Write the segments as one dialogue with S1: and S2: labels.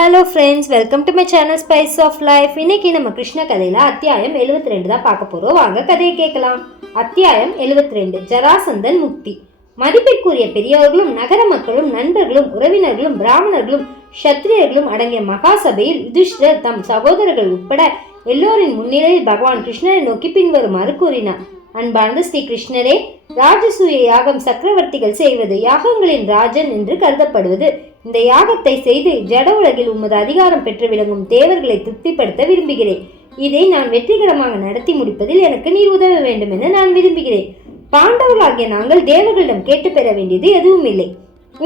S1: hello friends welcome to my channel spice of life இன்னைக்கு நம்ம கிருஷ்ண கதையில் அத்தியாயம் எழுபத்தி ரெண்டு தான் பார்க்க போகிறோம் வாங்க கதையை கேட்கலாம் அத்தியாயம் எழுபத்தி ரெண்டு ஜராசந்தன் முக்தி மதிப்பிற்குரிய பெரியவர்களும் நகர மக்களும் நண்பர்களும் உறவினர்களும் பிராமணர்களும் சத்திரியர்களும் அடங்கிய மகா சபையில் யுதிஷ்டர் தம் சகோதரர்கள் உட்பட எல்லோரின் முன்னிலையில் பகவான் கிருஷ்ணரை நோக்கி பின்வருமாறு கூறினார் அன்பார்ந்த ஸ்ரீ கிருஷ்ணரே ராஜசூய யாகம் சக்கரவர்த்திகள் செய்வது யாகங்களின் ராஜன் என்று கருதப்படுவது இந்த யாகத்தை செய்து ஜட உலகில் உமது அதிகாரம் பெற்று விளங்கும் தேவர்களை திருப்திப்படுத்த விரும்புகிறேன் இதை நான் வெற்றிகரமாக நடத்தி முடிப்பதில் எனக்கு நீர் உதவ வேண்டும் என நான் விரும்புகிறேன் பாண்டவர்களாகிய நாங்கள் தேவர்களிடம் கேட்டு பெற வேண்டியது எதுவும் இல்லை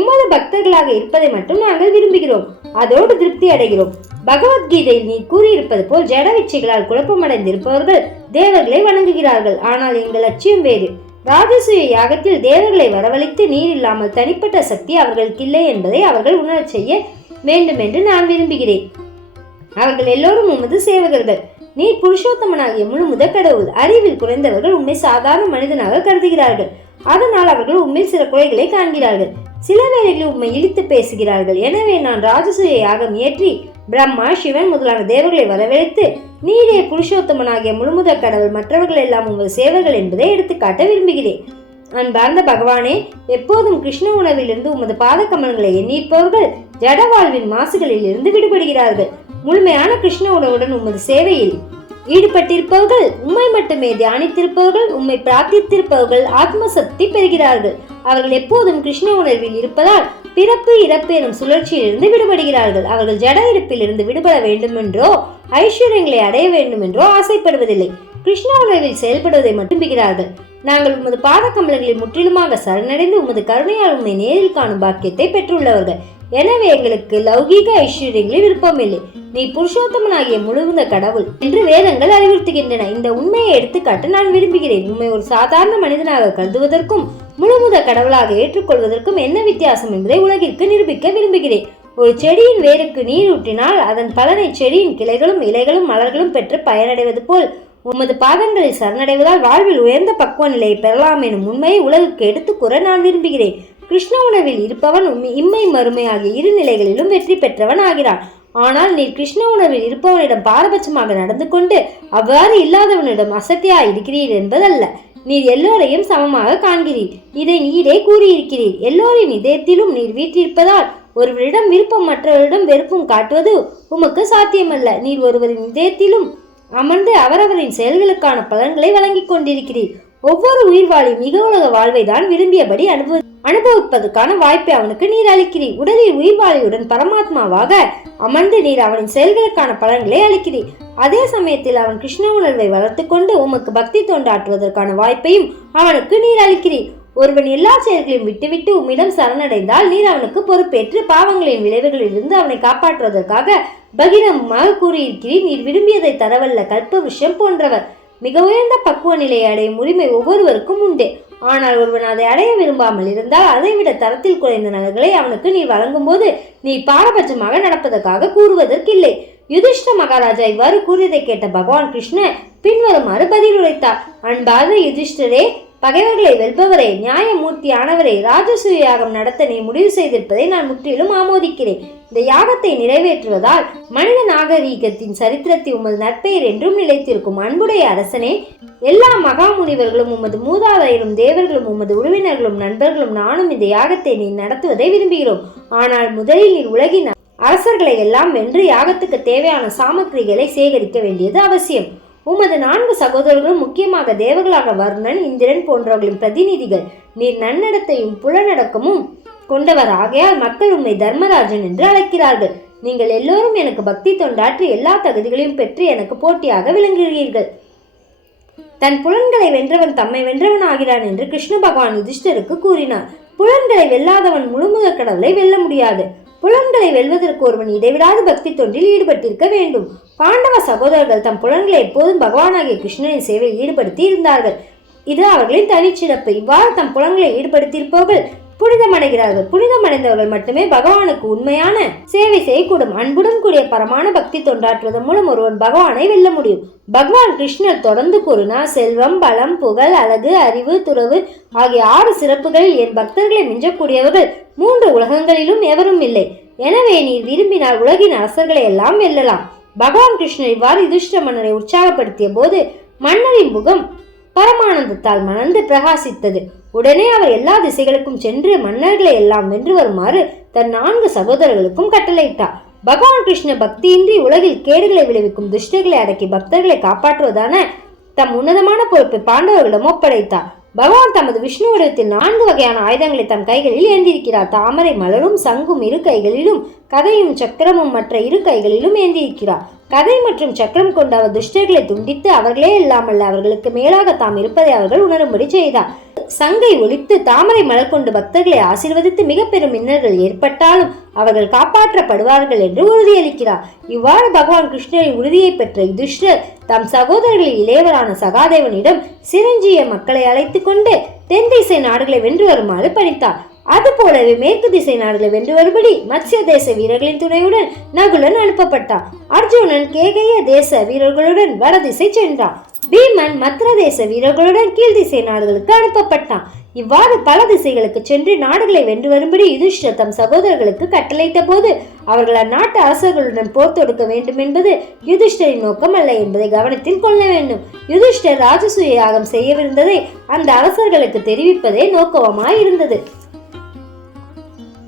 S1: உமது பக்தர்களாக இருப்பதை மட்டும் நாங்கள் விரும்புகிறோம் அதோடு திருப்தி அடைகிறோம் பகவத்கீதையில் நீ கூறியிருப்பது போல் ஜடவிச்சைகளால் குழப்பமடைந்திருப்பவர்கள் தேவர்களை வணங்குகிறார்கள் ஆனால் எங்கள் லட்சியம் வேறு ராஜசூய யாகத்தில் தேவர்களை வரவழைத்து நீர் இல்லாமல் தனிப்பட்ட சக்தி அவர்களுக்கு இல்லை என்பதை அவர்கள் உணரச் செய்ய வேண்டும் என்று நான் விரும்புகிறேன் அவர்கள் எல்லோரும் உமது சேவகர்கள் நீர் புருஷோத்தமனாகிய முழு முத கடவுள் அறிவில் குறைந்தவர்கள் உண்மை சாதாரண மனிதனாக கருதுகிறார்கள் அதனால் அவர்கள் உண்மை சில குறைகளை காண்கிறார்கள் சில வேளைகளில் உண்மை இழித்து பேசுகிறார்கள் எனவே நான் ராஜசூய யாகம் இயற்றி பிரம்மா சிவன் முதலான தேவர்களை வரவேற்று நீரே புருஷோத்தமனாகிய முழுமுத கடவுள் மற்றவர்கள் எல்லாம் உங்கள் சேவர்கள் என்பதை எடுத்துக்காட்ட விரும்புகிறேன் அன்பார்ந்த பகவானே எப்போதும் கிருஷ்ண உணவிலிருந்து உமது பாத கமலங்களை எண்ணிப்பவர்கள் ஜடவாழ்வின் மாசுகளில் இருந்து விடுபடுகிறார்கள் முழுமையான கிருஷ்ண உணவுடன் உமது சேவையில் ஈடுபட்டிருப்பவர்கள் உண்மை மட்டுமே தியானித்திருப்பவர்கள் உண்மை பிரார்த்தித்திருப்பவர்கள் ஆத்ம சக்தி பெறுகிறார்கள் அவர்கள் எப்போதும் கிருஷ்ண உணர்வில் இருப்பதால் பிறப்பு இறப்பு எனும் சுழற்சியிலிருந்து விடுபடுகிறார்கள் அவர்கள் ஜட இருப்பிலிருந்து விடுபட வேண்டுமென்றோ ஐஸ்வர்யங்களை அடைய வேண்டுமென்றோ ஆசைப்படுவதில்லை கிருஷ்ண உணர்வில் செயல்படுவதை மட்டும் நாங்கள் உமது பாத கம்பளங்களில் முற்றிலுமாக சரணடைந்து உமது கருணையால் உண்மை நேரில் காணும் பாக்கியத்தை பெற்றுள்ளவர்கள் எனவே எங்களுக்கு லௌகீக ஐஸ்வர்யங்களில் விருப்பமில்லை நீ புருஷோத்தமனாகிய முழுகுந்த கடவுள் என்று வேதங்கள் அறிவுறுத்துகின்றன இந்த உண்மையை எடுத்துக்காட்ட நான் விரும்புகிறேன் உண்மை ஒரு சாதாரண மனிதனாக கருதுவதற்கும் முழுமுத கடவுளாக ஏற்றுக்கொள்வதற்கும் என்ன வித்தியாசம் என்பதை உலகிற்கு நிரூபிக்க விரும்புகிறேன் ஒரு செடியின் வேருக்கு நீர் ஊற்றினால் அதன் பலனை செடியின் கிளைகளும் இலைகளும் மலர்களும் பெற்று பயனடைவது போல் உமது பாதங்களில் சரணடைவதால் வாழ்வில் உயர்ந்த பக்குவ நிலையை பெறலாம் எனும் உண்மையை உலகுக்கு எடுத்துக்கூற நான் விரும்புகிறேன் கிருஷ்ண உணவில் இருப்பவன் இம்மை மறுமை ஆகிய இரு நிலைகளிலும் வெற்றி பெற்றவன் ஆகிறான் ஆனால் நீ கிருஷ்ண உணர்வில் இருப்பவனிடம் பாரபட்சமாக நடந்து கொண்டு அவ்வாறு இல்லாதவனிடம் அசத்தியா இருக்கிறீர் என்பதல்ல நீர் எல்லோரையும் சமமாக காண்கிறீர் இதை நீரே கூறியிருக்கிறீர் எல்லோரின் இதயத்திலும் நீர் வீற்றிருப்பதால் ஒருவரிடம் விருப்பம் மற்றவரிடம் வெறுப்பும் காட்டுவது உமக்கு சாத்தியமல்ல நீர் ஒருவரின் இதயத்திலும் அமர்ந்து அவரவரின் செயல்களுக்கான பலன்களை வழங்கிக் கொண்டிருக்கிறீர் ஒவ்வொரு உயிர்வாளி மிக உலக வாழ்வை தான் விரும்பியபடி அனுபவி அனுபவிப்பதற்கான வாய்ப்பை அவனுக்கு நீர் அளிக்கிறீர் உடலில் உயிர்வாளியுடன் பரமாத்மாவாக அமர்ந்து நீர் அவனின் செயல்களுக்கான பலன்களை அளிக்கிறீர் அதே சமயத்தில் அவன் கிருஷ்ண உணர்வை வளர்த்து கொண்டு உமக்கு பக்தி தொண்டாற்றுவதற்கான வாய்ப்பையும் அவனுக்கு நீர் அளிக்கிறீர் ஒருவன் எல்லா செயல்களையும் விட்டுவிட்டு உம்மிடம் சரணடைந்தால் நீர் அவனுக்கு பொறுப்பேற்று பாவங்களின் விளைவுகளிலிருந்து அவனை காப்பாற்றுவதற்காக பகிரமாக கூறியிருக்கிறீர் நீர் விரும்பியதை தரவல்ல கற்ப விஷயம் போன்றவர் மிக உயர்ந்த பக்குவ நிலையை அடையும் உரிமை ஒவ்வொருவருக்கும் உண்டு ஆனால் ஒருவன் அதை அடைய விரும்பாமல் இருந்தால் அதைவிட தரத்தில் குறைந்த நலன்களை அவனுக்கு நீ வழங்கும்போது நீ பாரபட்சமாக நடப்பதற்காக கூறுவதற்கில்லை யுதிஷ்ட மகாராஜா இவ்வாறு கூறியதை கேட்ட பகவான் கிருஷ்ண பின்வருமாறு பதிலுரைத்தார் அன்பாக யுதிஷ்டரே பகைவர்களை வெல்பவரை நியாயமூர்த்தி ஆனவரை ராஜசூய யாகம் நடத்த நீ முடிவு செய்திருப்பதை நான் முற்றிலும் ஆமோதிக்கிறேன் இந்த யாகத்தை நிறைவேற்றுவதால் மனித நாகரீகத்தின் சரித்திரத்தை உமது நற்பெயர் என்றும் நிலைத்திருக்கும் அன்புடைய அரசனே எல்லா மகா முனிவர்களும் உமது மூதாதையரும் தேவர்களும் உமது உறவினர்களும் நண்பர்களும் நானும் இந்த யாகத்தை நீ நடத்துவதை விரும்புகிறோம் ஆனால் முதலில் நீ உலகின் அரசர்களை எல்லாம் வென்று யாகத்துக்கு தேவையான சாமக்கிரிகளை சேகரிக்க வேண்டியது அவசியம் உமது நான்கு சகோதரர்களும் முக்கியமாக தேவர்களாக வர்ணன் இந்திரன் போன்றவர்களின் பிரதிநிதிகள் நீர் நன்னடத்தையும் புலநடக்கமும் கொண்டவர் ஆகையால் மக்கள் உண்மை தர்மராஜன் என்று அழைக்கிறார்கள் நீங்கள் எல்லோரும் எனக்கு பக்தி தொண்டாற்றி எல்லா தகுதிகளையும் பெற்று எனக்கு போட்டியாக விளங்குகிறீர்கள் தன் புலன்களை வென்றவன் தம்மை வென்றவன் ஆகிறான் என்று கிருஷ்ண பகவான் யுதிஷ்டருக்கு கூறினார் புலன்களை வெல்லாதவன் முழுமுக கடவுளை வெல்ல முடியாது புலன்களை வெல்வதற்கு ஒருவன் இடைவிடாத பக்தி தொன்றில் ஈடுபட்டிருக்க வேண்டும் பாண்டவ சகோதரர்கள் தம் புலன்களை எப்போதும் பகவானாகிய கிருஷ்ணனின் சேவையில் ஈடுபடுத்தி இருந்தார்கள் இது அவர்களின் தனிச்சிறப்பு இவ்வாறு தம் புலன்களை ஈடுபடுத்தியிருப்பவர்கள் புனிதமடைகிறார்கள் புனிதமடைந்தவர்கள் மட்டுமே பகவானுக்கு உண்மையான சேவை செய்யக்கூடும் அன்புடன் கூடிய பரமான பக்தி தொண்டாற்றுவதன் மூலம் ஒருவன் பகவானை வெல்ல முடியும் பகவான் கிருஷ்ணர் தொடர்ந்து கூறினார் செல்வம் பலம் புகழ் அழகு அறிவு துறவு ஆகிய ஆறு சிறப்புகளில் என் பக்தர்களை மிஞ்சக்கூடியவர்கள் மூன்று உலகங்களிலும் எவரும் இல்லை எனவே நீ விரும்பினால் உலகின் அரசர்களை எல்லாம் வெல்லலாம் பகவான் கிருஷ்ணர் இவ்வாறு யுதிஷ்ட மன்னரை உற்சாகப்படுத்திய போது மன்னரின் முகம் பரமானந்தத்தால் மணந்து பிரகாசித்தது உடனே அவர் எல்லா திசைகளுக்கும் சென்று மன்னர்களை எல்லாம் வென்று வருமாறு தன் நான்கு சகோதரர்களுக்கும் கட்டளையிட்டார் பகவான் கிருஷ்ண பக்தியின்றி உலகில் கேடுகளை விளைவிக்கும் துஷ்டர்களை அடக்கி பக்தர்களை காப்பாற்றுவதான தம் உன்னதமான பொறுப்பை பாண்டவர்களிடம் ஒப்படைத்தார் பகவான் தமது விஷ்ணு வடிவத்தில் நான்கு வகையான ஆயுதங்களை தம் கைகளில் ஏந்தியிருக்கிறார் தாமரை மலரும் சங்கும் இரு கைகளிலும் கதையும் சக்கரமும் மற்ற இரு கைகளிலும் ஏந்தியிருக்கிறார் கதை மற்றும் சக்கரம் கொண்டு அவர் துஷ்டர்களை துண்டித்து அவர்களே இல்லாமல் அவர்களுக்கு மேலாக தாம் இருப்பதை அவர்கள் உணரும்படி செய்தார் சங்கை ஒழித்து தாமரை மலர் கொண்டு பக்தர்களை ஆசிர்வதித்து மிக பெரும் மின்னல்கள் ஏற்பட்டாலும் அவர்கள் காப்பாற்றப்படுவார்கள் என்று உறுதியளிக்கிறார் இவ்வாறு பகவான் கிருஷ்ணரின் உறுதியை பெற்ற யுதிஷ்டர் தம் சகோதரர்களின் இளையவரான சகாதேவனிடம் சிரஞ்சிய மக்களை அழைத்து கொண்டு தென் திசை நாடுகளை வென்று வருமாறு பணித்தார் அதுபோலவே மேற்கு திசை நாடுகளை வென்று வரும்படி மத்திய தேச வீரர்களின் துணையுடன் நகுலன் அனுப்பப்பட்டான் அர்ஜுனன் கேகைய தேச வீரர்களுடன் வடதிசை சென்றான் பீமன் மத்திர தேச வீரர்களுடன் கீழ் திசை நாடுகளுக்கு அனுப்பப்பட்டான் இவ்வாறு பல திசைகளுக்கு சென்று நாடுகளை வென்று வரும்படி யுதிஷ்டர் தம் சகோதரர்களுக்கு கட்டளையிட்ட போது அவர்கள் அந்நாட்டு அரசர்களுடன் போர் தொடுக்க வேண்டும் என்பது யுதிஷ்டரின் நோக்கம் அல்ல என்பதை கவனத்தில் கொள்ள வேண்டும் யுதிஷ்டர் ராஜசூய யாகம் செய்யவிருந்ததை அந்த அரசர்களுக்கு தெரிவிப்பதே நோக்கமாய் இருந்தது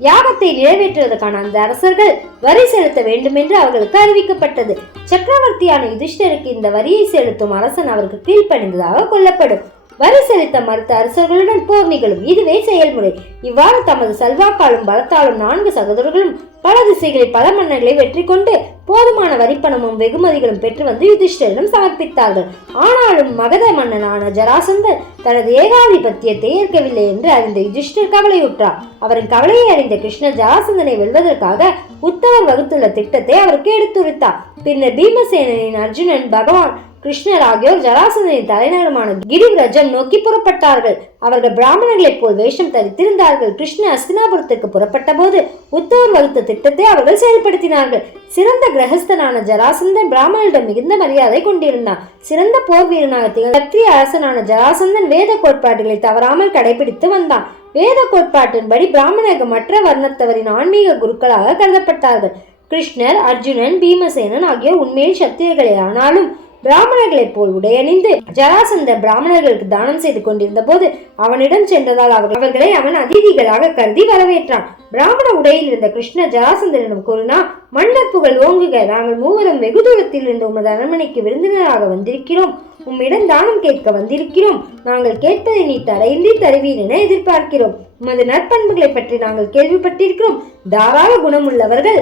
S1: யாகத்தை நிறைவேற்றுவதற்கான அந்த அரசர்கள் வரி செலுத்த வேண்டும் என்று அவர்களுக்கு அறிவிக்கப்பட்டது சக்கரவர்த்தியான யுதிஷ்டருக்கு இந்த வரியை செலுத்தும் அரசன் அவருக்கு கீழ்ப்பணிந்ததாக கொல்லப்படும் வரி செலுத்த மறுத்த அரசர்களுடன் போர் நிகழும் இதுவே செயல்முறை இவ்வாறு தமது செல்வாக்காலும் பலத்தாலும் நான்கு சகோதரர்களும் பல திசைகளில் பல மன்னர்களை வெற்றி கொண்டு போதுமான வரிப்பணமும் வெகுமதிகளும் பெற்று வந்து யுதிஷ்டரிடம் சமர்ப்பித்தார்கள் ஆனாலும் மகத மன்னனான ஜராசந்தர் தனது ஏகாதிபத்தியத்தை ஏற்கவில்லை என்று அறிந்த யுதிஷ்டர் கவலையுற்றார் அவரின் கவலையை அறிந்த கிருஷ்ண ஜராசந்தனை வெல்வதற்காக உத்தவர் வகுத்துள்ள திட்டத்தை அவருக்கு எடுத்துரைத்தார் பின்னர் பீமசேனனின் அர்ஜுனன் பகவான் கிருஷ்ணர் ஆகியோர் ஜராசந்தனின் தலைநகரமான கிரிவரஜம் நோக்கி புறப்பட்டார்கள் அவர்கள் பிராமணர்களைப் போல் வேஷம் தரித்திருந்தார்கள் கிருஷ்ண அஸ்தினாபுரத்துக்கு புறப்பட்ட போது உத்தவர் வகுத்த திட்டத்தை அவர்கள் செயல்படுத்தினார்கள் சிறந்த கிரகஸ்தனான ஜராசந்தன் பிராமணரிடம் மிகுந்த மரியாதை கொண்டிருந்தான் சிறந்த போர் வீரனாக திகழ்த்திய அரசனான ஜராசந்தன் வேத கோட்பாடுகளை தவறாமல் கடைபிடித்து வந்தான் வேத கோட்பாட்டின்படி பிராமணர்கள் மற்ற வர்ணத்தவரின் ஆன்மீக குருக்களாக கருதப்பட்டார்கள் கிருஷ்ணர் அர்ஜுனன் பீமசேனன் ஆகிய உண்மையில் சத்தியர்களே ஆனாலும் பிராமணர்களைப் போல் உடையணிந்து ஜராசந்த பிராமணர்களுக்கு தானம் செய்து கொண்டிருந்த போது அவனிடம் சென்றதால் அவர்கள் அவர்களை அவன் அதிதிகளாக கருதி வரவேற்றான் பிராமண உடையில் இருந்த கிருஷ்ண ஜராசந்தனிடம் கூறினா மன்னர் புகழ் ஓங்குக நாங்கள் மூவரும் வெகு தூரத்தில் இருந்து உமது அரண்மனைக்கு விருந்தினராக வந்திருக்கிறோம் உம்மிடம் தானம் கேட்க வந்திருக்கிறோம் நாங்கள் கேட்பதை நீ தரையின்றி தருவீர் என எதிர்பார்க்கிறோம் உமது நற்பண்புகளை பற்றி நாங்கள் கேள்விப்பட்டிருக்கிறோம் தாராள குணமுள்ளவர்கள்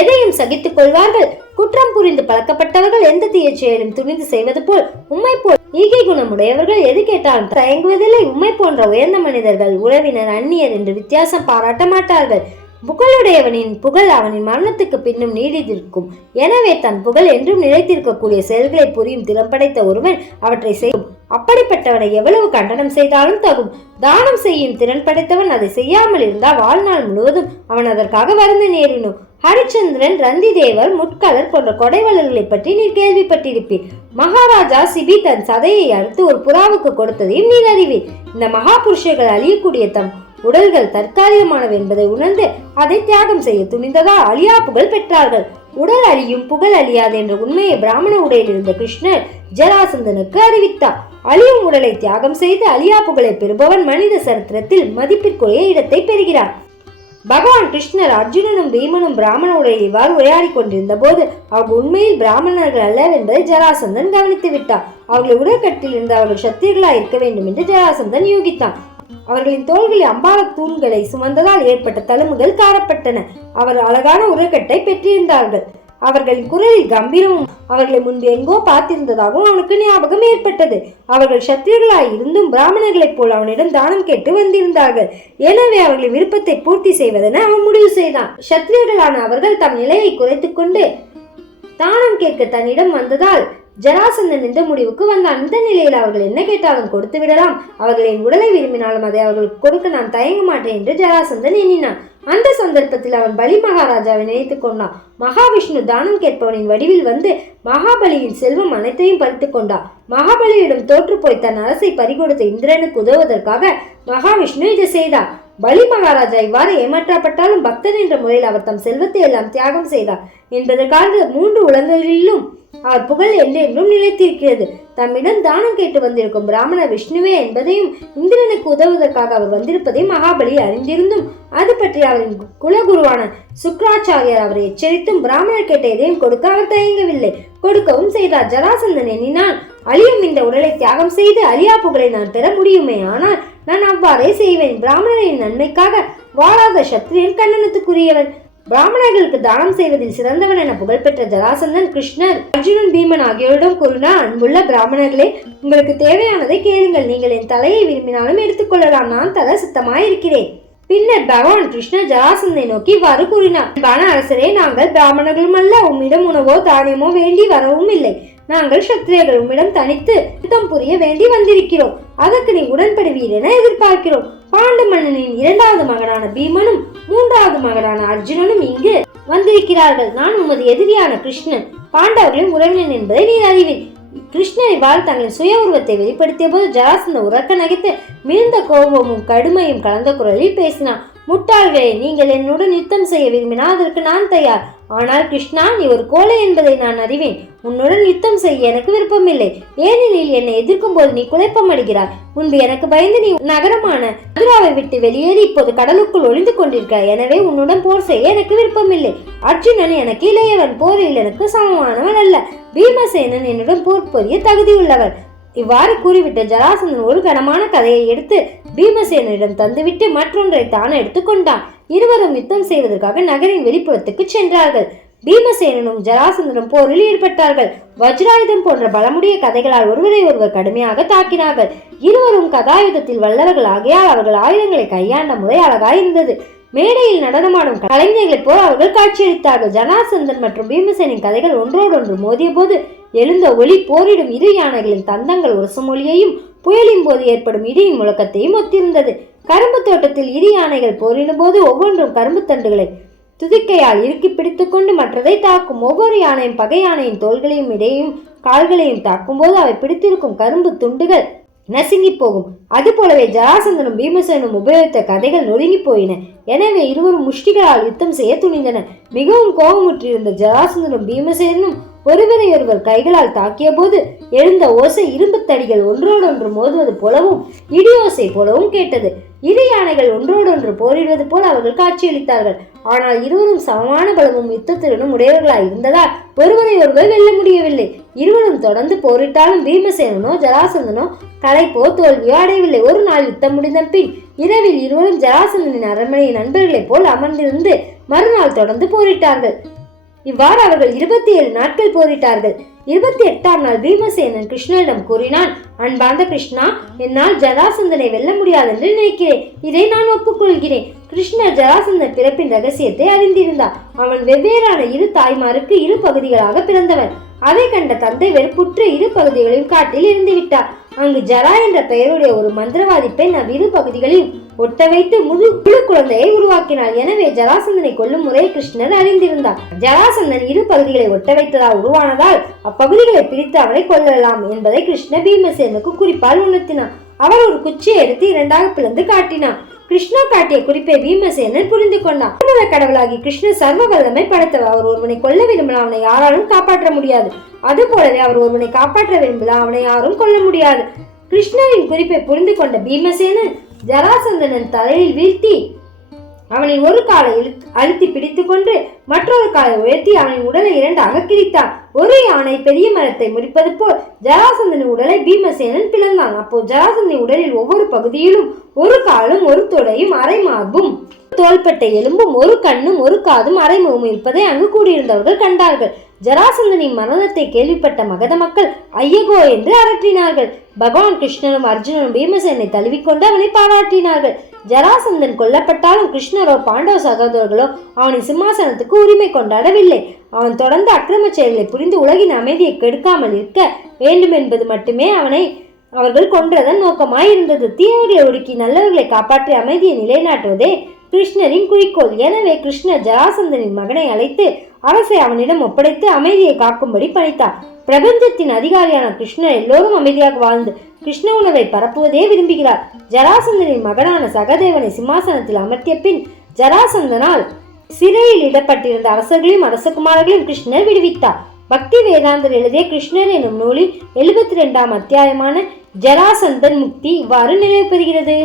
S1: எதையும் சகித்துக் கொள்வார்கள் குற்றம் புரிந்து பழக்கப்பட்டவர்கள் எந்த தீய செயலும் துணிந்து செய்வது போல் உண்மை போல் ஈகை குணமுடையவர்கள் எது கேட்டாலும் தயங்குவதில்லை உண்மை போன்ற உயர்ந்த மனிதர்கள் உறவினர் அந்நியர் என்று வித்தியாசம் பாராட்ட மாட்டார்கள் புகழுடையவனின் புகழ் அவனின் மரணத்துக்கு பின்னும் நீடித்திருக்கும் எனவே தன் புகழ் என்றும் நிலைத்திருக்கக்கூடிய செயல்களை புரியும் திறம் படைத்த ஒருவன் அவற்றை செய்யும் அப்படிப்பட்டவனை எவ்வளவு கண்டனம் செய்தாலும் தகும் தானம் செய்யும் திறன் படைத்தவன் அதை செய்யாமல் இருந்தால் வாழ்நாள் முழுவதும் அவன் அதற்காக வருந்து நேரினும் ஹரிச்சந்திரன் தேவர் முட்கலர் போன்ற கொடைவலர்களை பற்றி நீர் கேள்விப்பட்டிருப்பீர் மகாராஜா சிபி தன் சதையை அறுத்து ஒரு புறாவுக்கு கொடுத்ததையும் நீர் அறிவீர் இந்த மகாபுருஷர்கள் அழியக்கூடிய தம் உடல்கள் தற்காலிகமானவை என்பதை உணர்ந்து அதை தியாகம் செய்ய துணிந்ததா அழியா புகழ் பெற்றார்கள் உடல் அழியும் புகழ் அழியாது என்ற உண்மையை பிராமண உடையில் இருந்த கிருஷ்ணர் ஜராசந்தனுக்கு அறிவித்தார் அழியும் உடலை தியாகம் செய்து அழியா புகழை பெறுபவன் மனித சரித்திரத்தில் மதிப்பிற்குரிய இடத்தை பெறுகிறான் பகவான் கிருஷ்ணர் அர்ஜுனனும் பீமனும் பிராமணோட இவ்வாறு உரையாடி கொண்டிருந்த போது அவர் உண்மையில் பிராமணர்கள் அல்ல என்பதை ஜராசந்தன் கவனித்து விட்டார் அவர்கள் உடற்கட்டில் இருந்து அவர்கள் சத்திரியர்களாக இருக்க வேண்டும் என்று ஜராசந்தன் யூகித்தான் அவர்களின் தோள்களில் அம்பார தூண்களை சுமந்ததால் ஏற்பட்ட தழும்புகள் காரப்பட்டன அவர் அழகான உரக்கட்டை பெற்றிருந்தார்கள் அவர்களின் குரலில் கம்பீரமும் அவர்களை முன்பு எங்கோ பார்த்திருந்ததாகவும் அவனுக்கு ஞாபகம் ஏற்பட்டது அவர்கள் சத்திரியர்களாய் இருந்தும் பிராமணர்களைப் போல் அவனிடம் தானம் கேட்டு வந்திருந்தார்கள் எனவே அவர்களின் விருப்பத்தை பூர்த்தி செய்வதென அவன் முடிவு செய்தான் சத்திரியர்களான அவர்கள் தம் நிலையை குறைத்துக்கொண்டு தானம் கேட்க தன்னிடம் வந்ததால் ஜராசந்தன் இந்த முடிவுக்கு வந்தான் இந்த நிலையில் அவர்கள் என்ன கேட்டாலும் கொடுத்து விடலாம் அவர்களின் உடலை விரும்பினாலும் அதை அவர்களுக்கு கொடுக்க நான் தயங்க மாட்டேன் என்று ஜராசந்தன் எண்ணினான் அந்த சந்தர்ப்பத்தில் அவன் பலி மகாராஜாவை நினைத்து கொண்டான் மகாவிஷ்ணு தானம் கேட்பவனின் வடிவில் வந்து மகாபலியின் செல்வம் அனைத்தையும் பறித்து கொண்டான் மகாபலியிடம் தோற்றுப்போய் தன் அரசை பறிகொடுத்த இந்திரனுக்கு உதவுவதற்காக மகாவிஷ்ணு இதை செய்தார் பலி மகாராஜா இவ்வாறு ஏமாற்றப்பட்டாலும் பக்தன் என்ற முறையில் அவர் தம் செல்வத்தை எல்லாம் தியாகம் செய்தார் என்பதற்காக மூன்று உலகங்களிலும் அவர் புகழ் என்றென்றும் நிலைத்திருக்கிறது தம்மிடம் தானம் கேட்டு வந்திருக்கும் பிராமண விஷ்ணுவே என்பதையும் இந்திரனுக்கு உதவுவதற்காக அவர் வந்திருப்பதை மகாபலி அறிந்திருந்தும் அது பற்றி அவரின் குலகுருவான சுக்ராச்சாரியர் அவரை எச்சரித்தும் பிராமணர் கேட்ட எதையும் கொடுக்க அவர் தயங்கவில்லை கொடுக்கவும் செய்தார் ஜராசந்தன் எண்ணினால் அழியும் இந்த உடலை தியாகம் செய்து அழியா புகழை நான் பெற முடியுமே ஆனால் நான் அவ்வாறே செய்வேன் பிராமணரின் நன்மைக்காக வாழாத சத்ரியன் கண்ணனத்துக்குரியவன் பிராமணர்களுக்கு தானம் செய்வதில் சிறந்தவன் என புகழ்பெற்ற ஜராசந்தன் கிருஷ்ணர் அர்ஜுனன் பீமன் ஆகியோரிடம் கூறினார் அன்புள்ள பிராமணர்களே உங்களுக்கு தேவையானதை கேளுங்கள் நீங்கள் என் தலையை விரும்பினாலும் எடுத்துக்கொள்ளலாம் நான் தர சுத்தமாயிருக்கிறேன் பின்னர் பகவான் கிருஷ்ணர் ஜராசந்தை நோக்கி இவ்வாறு கூறினார் அன்பான அரசரே நாங்கள் பிராமணர்களும் அல்ல உம்மிடம் உணவோ தானியமோ வேண்டி வரவும் இல்லை நாங்கள் சத்ரியர்கள் உம்மிடம் தனித்து யுத்தம் புரிய வேண்டி வந்திருக்கிறோம் அதற்கு நீ உடன்படுவீர் என எதிர்பார்க்கிறோம் பாண்ட மன்னனின் இரண்டாவது மகனான பீமனும் மூன்றாவது மகனான அர்ஜுனனும் இங்கு வந்திருக்கிறார்கள் நான் உமது எதிரியான கிருஷ்ணன் பாண்டவர்களின் உறவினன் என்பதை நீர் அறிவில் கிருஷ்ணனை வாழ் தங்கள் சுய உருவத்தை வெளிப்படுத்திய போது ஜராசந்த உறக்க நகைத்து மிகுந்த கோபமும் கடுமையும் கலந்த குரலில் பேசினான் முட்டாள்களே நீங்கள் என்னுடன் யுத்தம் செய்ய விரும்பினால் அதற்கு நான் தயார் ஆனால் கிருஷ்ணா நீ ஒரு கோழை என்பதை நான் அறிவேன் உன்னுடன் யுத்தம் செய்ய எனக்கு விருப்பமில்லை ஏனெனில் என்னை எதிர்க்கும் போது நீ குழப்பம் அடைகிறாய் முன்பு எனக்கு பயந்து நீ நகரமான மதுராவை விட்டு வெளியேறி இப்போது கடலுக்குள் ஒளிந்து கொண்டிருக்கிறாய் எனவே உன்னுடன் போர் செய்ய எனக்கு விருப்பமில்லை அர்ஜுனன் எனக்கு இளையவன் போரில் எனக்கு சமமானவன் அல்ல பீமசேனன் என்னுடன் போர் புரிய தகுதியுள்ளவர் இவ்வாறு கூறிவிட்ட ஜராசந்தன் ஒரு கனமான கதையை எடுத்து பீமசேனனிடம் தந்துவிட்டு மற்றொன்றை தான் எடுத்துக்கொண்டான் இருவரும் யுத்தம் செய்வதற்காக நகரின் வெளிப்புறத்துக்கு சென்றார்கள் பீமசேனனும் ஜராசந்தனும் போரில் ஈடுபட்டார்கள் வஜ்ராயுதம் போன்ற பலமுடைய கதைகளால் ஒருவரை ஒருவர் கடுமையாக தாக்கினார்கள் இருவரும் கதாயுதத்தில் வல்லவர்கள் ஆகையால் அவர்கள் ஆயுதங்களை கையாண்ட முறை அழகாய் இருந்தது மேடையில் நடனமாடும் கலைஞர்களைப் போல் அவர்கள் காட்சியளித்தார்கள் ஜனாசந்தன் மற்றும் பீமசேனின் கதைகள் ஒன்றோடொன்று மோதிய போது எழுந்த ஒளி போரிடும் இரு யானைகளின் தந்தங்கள் ஒரு சுமொழியையும் புயலின் போது ஏற்படும் இடியின் முழக்கத்தையும் ஒத்திருந்தது கரும்பு தோட்டத்தில் இடி யானைகள் போரிடும் போது ஒவ்வொன்றும் கரும்பு தண்டுகளை துதிக்கையால் இறுக்கி பிடித்துக்கொண்டு மற்றதை தாக்கும் ஒவ்வொரு யானையும் பகை யானையின் தோள்களையும் இடையும் கால்களையும் தாக்கும் போது அவை பிடித்திருக்கும் கரும்பு துண்டுகள் நசுங்கி போகும் அதுபோலவே ஜராசந்தனும் பீமசேனும் உபயோகித்த கதைகள் நொறுங்கி போயின எனவே இருவரும் முஷ்டிகளால் யுத்தம் செய்ய துணிந்தன மிகவும் கோபமுற்றிருந்த ஜராசந்தனும் பீமசேனும் ஒருவரையொருவர் கைகளால் தாக்கிய போது எழுந்த ஓசை இரும்பு தடிகள் ஒன்றோடொன்று மோதுவது போலவும் இடி ஓசை போலவும் கேட்டது இரு யானைகள் ஒன்றோடொன்று போரிடுவது போல அவர்கள் காட்சியளித்தார்கள் ஆனால் இருவரும் சமமான பலமும் யுத்தத்திறனும் உடையவர்களாய் இருந்ததால் ஒருவரை ஒருவர் வெல்ல முடியவில்லை இருவரும் தொடர்ந்து போரிட்டாலும் பீமசேனனோ ஜராசந்தனோ கலைப்போ தோல்வியோ அடையவில்லை ஒரு நாள் யுத்தம் முடிந்த பின் இரவில் இருவரும் ஜராசந்தனின் அரண்மனையின் நண்பர்களைப் போல் அமர்ந்திருந்து மறுநாள் தொடர்ந்து போரிட்டார்கள் இவ்வாறு அவர்கள் இருபத்தி ஏழு நாட்கள் போரிட்டார்கள் இருபத்தி எட்டாம் நாள் பீமசேனன் கிருஷ்ணனிடம் கூறினான் அன்பார்ந்த கிருஷ்ணா என்னால் ஜராசந்தனை வெல்ல முடியாது என்று நினைக்கிறேன் இதை நான் ஒப்புக்கொள்கிறேன் கிருஷ்ணர் ஜராசந்தன் பிறப்பின் ரகசியத்தை அறிந்திருந்தார் அவன் வெவ்வேறான இரு தாய்மாருக்கு இரு பகுதிகளாக பிறந்தவன் அதை கண்ட தந்தை வெறுப்புற்று இரு பகுதிகளையும் காட்டில் இருந்துவிட்டார் அங்கு ஜரா என்ற பெயருடைய ஒரு மந்திரவாதி பெண் அவ்விரு பகுதிகளில் ஒட்ட வைத்து முழு புழு குழந்தையை உருவாக்கினார் எனவே ஜலாசந்தனை கொல்லும் முறையை கிருஷ்ணர் அறிந்திருந்தார் ஜலாசந்தன் இரு பகுதிகளை ஒட்ட வைத்ததால் உருவானதால் அப்பகுதிகளை பிரித்து அவனை கொல்லலாம் என்பதை கிருஷ்ண பீமசேனுக்கு குறிப்பால் உணர்த்தினார் அவர் ஒரு குச்சியை எடுத்து இரண்டாக பிளந்து காட்டினார் கிருஷ்ணா காட்டிய குறிப்பை பீமசேனன் புரிந்து கொண்டான் கடவுளாகி கிருஷ்ண சர்வ வல்லமை படைத்தவர் அவர் ஒருவனை கொல்ல விரும்பினால் அவனை யாராலும் காப்பாற்ற முடியாது அது போலவே அவர் ஒருவனை காப்பாற்ற விரும்பினால் அவனை யாரும் கொல்ல முடியாது கிருஷ்ணரின் குறிப்பை புரிந்து கொண்ட பீமசேனன் ஜராசந்தனன் தலையில் வீழ்த்தி அவனை ஒரு காலை அழுத்தி பிடித்துக்கொண்டு கொண்டு மற்றொரு காலை உயர்த்தி அவனின் உடலை இரண்டாக கிழித்தான் ஒரு யானை பெரிய மரத்தை முடிப்பது போல் ஜராசந்தனின் உடலை பீமசேனன் பிளந்தான் அப்போ ஜராசந்தனின் உடலில் ஒவ்வொரு பகுதியிலும் ஒரு காலும் ஒரு தொடையும் அரை மார்பும் தோள்பட்டை எலும்பும் ஒரு கண்ணும் ஒரு காதும் அரைமுகமும் இருப்பதை அங்கு கூடியிருந்தவர்கள் கண்டார்கள் ஜராசந்தனின் மரணத்தை கேள்விப்பட்ட மகத மக்கள் ஐயகோ என்று அரற்றினார்கள் பகவான் கிருஷ்ணனும் அர்ஜுனனும் பீமசேனை தழுவிக்கொண்டு அவனை பாராட்டினார்கள் ஜராசந்தன் கொல்லப்பட்டாலும் கிருஷ்ணரோ பாண்டவ சகோதரர்களோ அவனின் சிம்மாசனத்துக்கு உரிமை கொண்டாடவில்லை அவன் தொடர்ந்து அக்கிரம செயல்களை புரிந்து உலகின் அமைதியை கெடுக்காமல் இருக்க வேண்டும் என்பது மட்டுமே அவனை அவர்கள் கொன்றதன் நோக்கமாயிருந்தது இருந்தது தீவிர ஒடுக்கி நல்லவர்களை காப்பாற்றி அமைதியை நிலைநாட்டுவதே கிருஷ்ணரின் குறிக்கோள் எனவே கிருஷ்ணர் ஜராசந்தனின் மகனை அழைத்து அரசை அவனிடம் ஒப்படைத்து அமைதியை காக்கும்படி பணித்தார் பிரபஞ்சத்தின் அதிகாரியான கிருஷ்ணர் எல்லோரும் அமைதியாக வாழ்ந்து கிருஷ்ண உணவை பரப்புவதே விரும்புகிறார் ஜராசந்தனின் மகனான சகதேவனை சிம்மாசனத்தில் அமர்த்திய பின் ஜராசந்தனால் சிறையில் இடப்பட்டிருந்த அரசர்களையும் அரசகுமாரர்களையும் கிருஷ்ணர் விடுவித்தார் பக்தி வேதாந்தர் எழுதிய கிருஷ்ணர் என்னும் நூலில் எழுபத்தி ரெண்டாம் அத்தியாயமான ஜராசந்தன் முக்தி இவ்வாறு நிறைவு பெறுகிறது